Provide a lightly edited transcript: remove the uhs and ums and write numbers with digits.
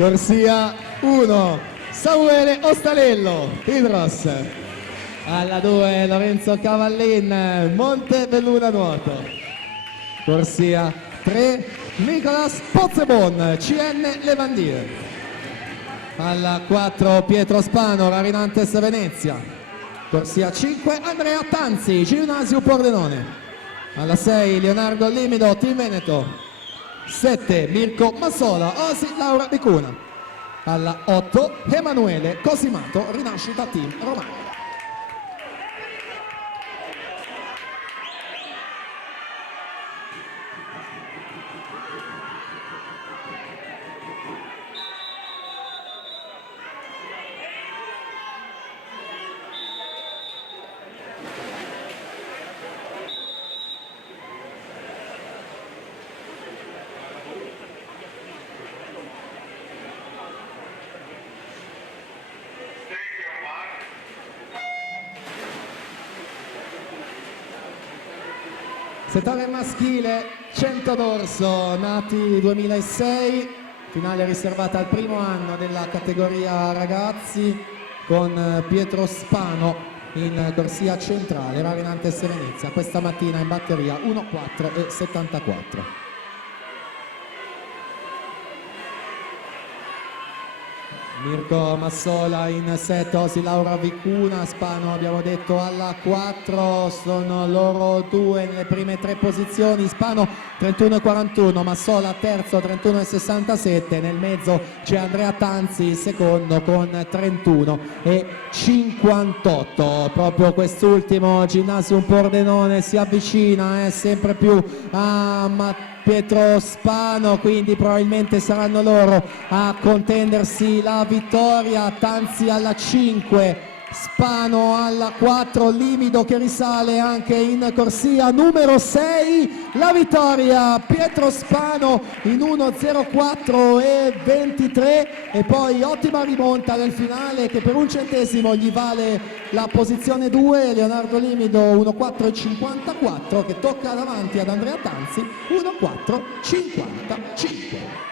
Corsia 1, Samuele Ostalello, Hydros. Alla 2 Lorenzo Cavallin, Montebelluna Nuoto. Corsia 3, Nicolas Pozzebon, CN Levandier. Alla 4 Pietro Spano, Rarinantes Venezia. Corsia 5 Andrea Tanzi, Ginnasio Pordenone. Alla 6 Leonardo Limido, Team Veneto. 7 Mirko Massola, Osi Laura Vicuna. Alla 8 Emanuele Cosimato, Rinascita Team Romano. Settore maschile 100 d'orso, nati 2006, finale riservata al primo anno della categoria ragazzi con Pietro Spano in corsia centrale, Rarinantes Venezia, questa mattina in batteria 1,4 e 74. Mirko Massola in 7, Osi Laura Vicuna, Spano abbiamo detto alla 4, sono loro due nelle prime 3 posizioni, Spano 31,41, Massola terzo 31,67, nel mezzo c'è Andrea Tanzi secondo con 31,58, proprio quest'ultimo Ginnasium Pordenone si avvicina sempre più a Pietro Spano, quindi probabilmente saranno loro a contendersi la vittoria. Tanzi alla 5, Spano alla 4, Limido che risale anche in corsia numero 6, la vittoria Pietro Spano in 1,04 e 23 e poi ottima rimonta nel finale che per un centesimo gli vale la posizione 2, Leonardo Limido 1,4 e 54 che tocca davanti ad Andrea Tanzi 1,4 55.